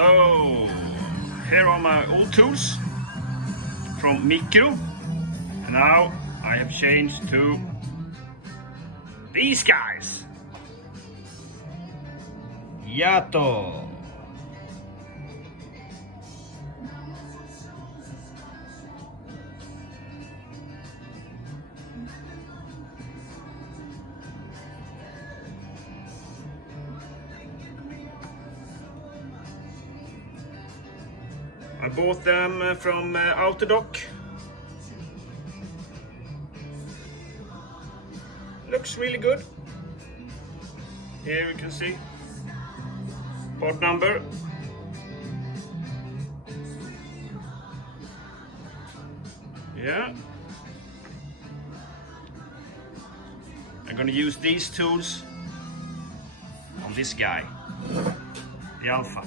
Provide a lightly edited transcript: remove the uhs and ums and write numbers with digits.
So here are my old tools from Micro, and now I have changed to these guys. YATO. I bought them from Autodoc. Looks really good. Here you can see part number. Yeah. I'm gonna use these tools on this guy, the Alpha.